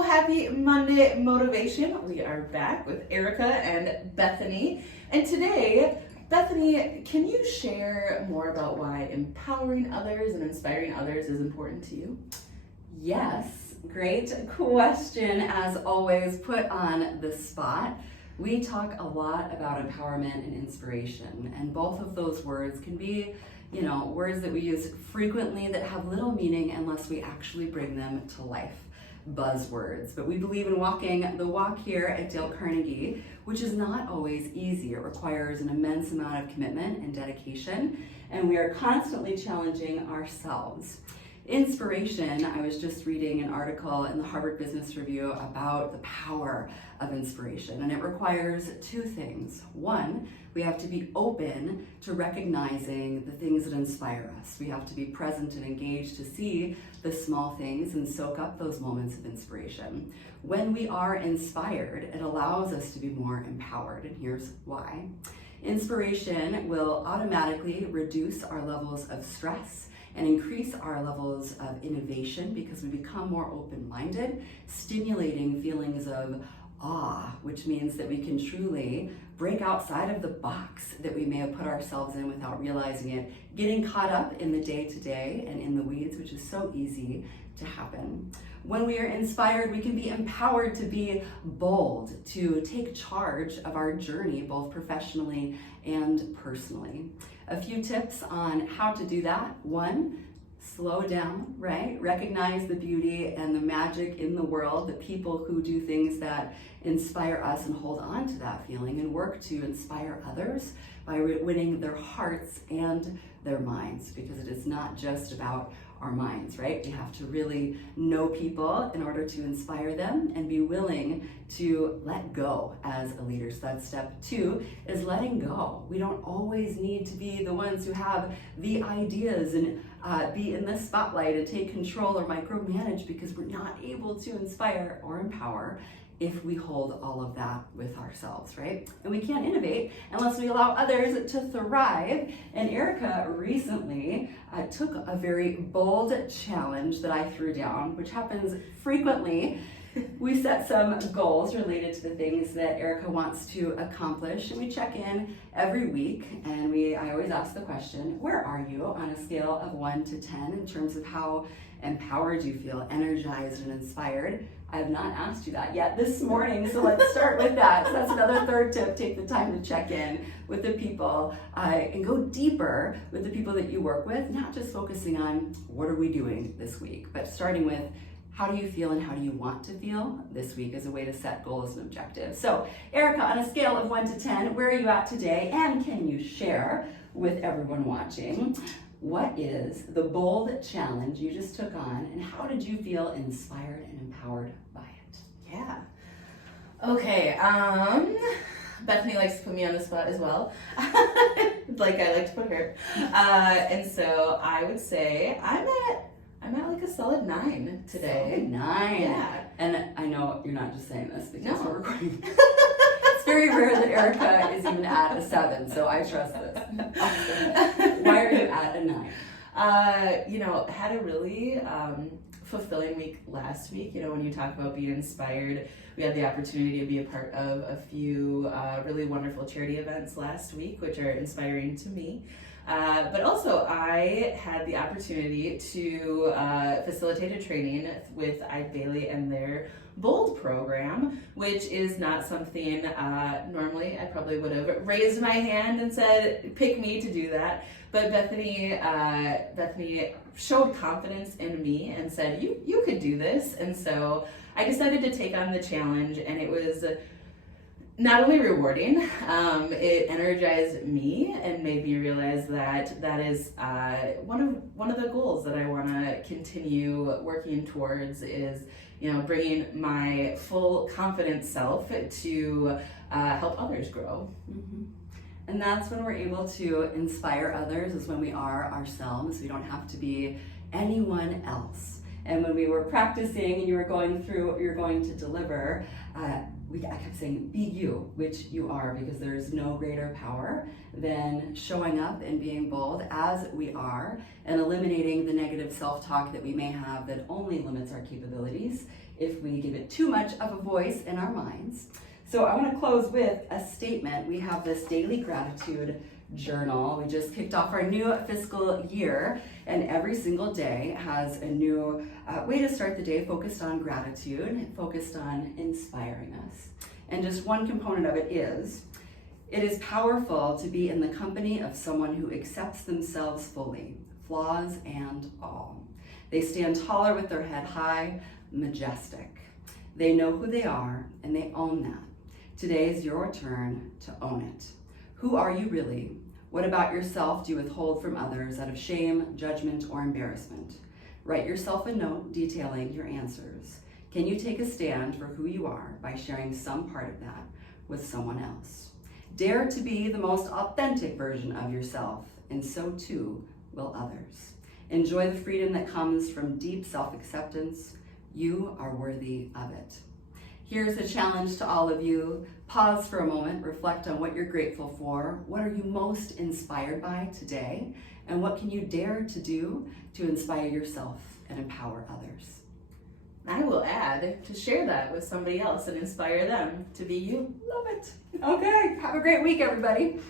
Happy Monday Motivation. We are back with Erica and Bethany. And today, Bethany, can you share more about why empowering others and inspiring others is important to you? Yes, great question. As always, put on the spot. We talk a lot about empowerment and inspiration, and both of those words can be, words that we use frequently that have little meaning unless we actually bring them to life. Buzzwords. But we believe in walking the walk here at Dale Carnegie, which is not always easy. It requires an immense amount of commitment and dedication, and we are constantly challenging ourselves. Inspiration, I was just reading an article in the Harvard Business Review about the power of inspiration, and it requires two things. One, we have to be open to recognizing the things that inspire us. We have to be present and engaged to see the small things and soak up those moments of inspiration. When we are inspired, it allows us to be more empowered, and here's why. Inspiration will automatically reduce our levels of stress and increase our levels of innovation because we become more open-minded, stimulating feelings of awe, which means that we can truly break outside of the box that we may have put ourselves in without realizing it, getting caught up in the day-to-day and in the weeds, which is so easy to happen. When we are inspired, we can be empowered to be bold, to take charge of our journey, both professionally and personally. A few tips on how to do that. One, slow down, right? Recognize the beauty and the magic in the world, the people who do things that inspire us, and hold on to that feeling and work to inspire others by winning their hearts and their minds, because it is not just about our minds, right? We have to really know people in order to inspire them and be willing to let go as a leader. So that's step two, is letting go. We don't always need to be the ones who have the ideas and be in the spotlight and take control or micromanage, because we're not able to inspire or empower if we hold all of that with ourselves, right? And we can't innovate unless we allow others to thrive. And Erica recently took a very bold challenge that I threw down, which happens frequently. We set some goals related to the things that Erica wants to accomplish, and we check in every week, and I always ask the question, where are you on a scale of 1 to 10 in terms of how empowered you feel, energized and inspired? I have not asked you that yet this morning, so let's start with that. So that's another third tip. Take the time to check in with the people and go deeper with the people that you work with, not just focusing on what are we doing this week, but starting with how do you feel and how do you want to feel this week as a way to set goals and objectives. So Erica, on a scale of 1 to 10, where are you at today? And can you share with everyone watching, what is the bold challenge you just took on, and how did you feel inspired and empowered by it? Yeah. Okay, Bethany likes to put me on the spot as well, like I like to put her. And so I would say I'm at like a solid 9 today. Solid 9. Yeah. And I know you're not just saying this because No. we're recording. It's very rare that Erica is even at a 7, so I trust this. Awesome. Why are you at a 9? Had a really fulfilling week last week. When you talk about being inspired, we had the opportunity to be a part of a few really wonderful charity events last week, which are inspiring to me. But also I had the opportunity to facilitate a training with Ide Bailey and their Bold program, which is not something normally I probably would have raised my hand and said, pick me to do that. But Bethany showed confidence in me and said, you could do this. And so I decided to take on the challenge, and it was not only rewarding, it energized me and made me realize that is one of the goals that I want to continue working towards is, bringing my full confident self to help others grow. Mm-hmm. And that's when we're able to inspire others, is when we are ourselves. We don't have to be anyone else. And when we were practicing and you were going through what you're going to deliver, I kept saying, be you, which you are, because there's no greater power than showing up and being bold as we are and eliminating the negative self-talk that we may have that only limits our capabilities if we give it too much of a voice in our minds. So I want to close with a statement. We have this daily gratitude journal. We just kicked off our new fiscal year, and every single day has a new way to start the day focused on gratitude, focused on inspiring us. And just one component of it is powerful to be in the company of someone who accepts themselves fully, flaws and all. They stand taller with their head high, majestic. They know who they are and they own that. Today is your turn to own it. Who are you really? What about yourself do you withhold from others out of shame, judgment, or embarrassment? Write yourself a note detailing your answers. Can you take a stand for who you are by sharing some part of that with someone else? Dare to be the most authentic version of yourself, and so too will others. Enjoy the freedom that comes from deep self-acceptance. You are worthy of it. Here's a challenge to all of you. Pause for a moment, reflect on what you're grateful for. What are you most inspired by today? And what can you dare to do to inspire yourself and empower others? I will add to share that with somebody else and inspire them to be you. Love it. Okay, have a great week, everybody.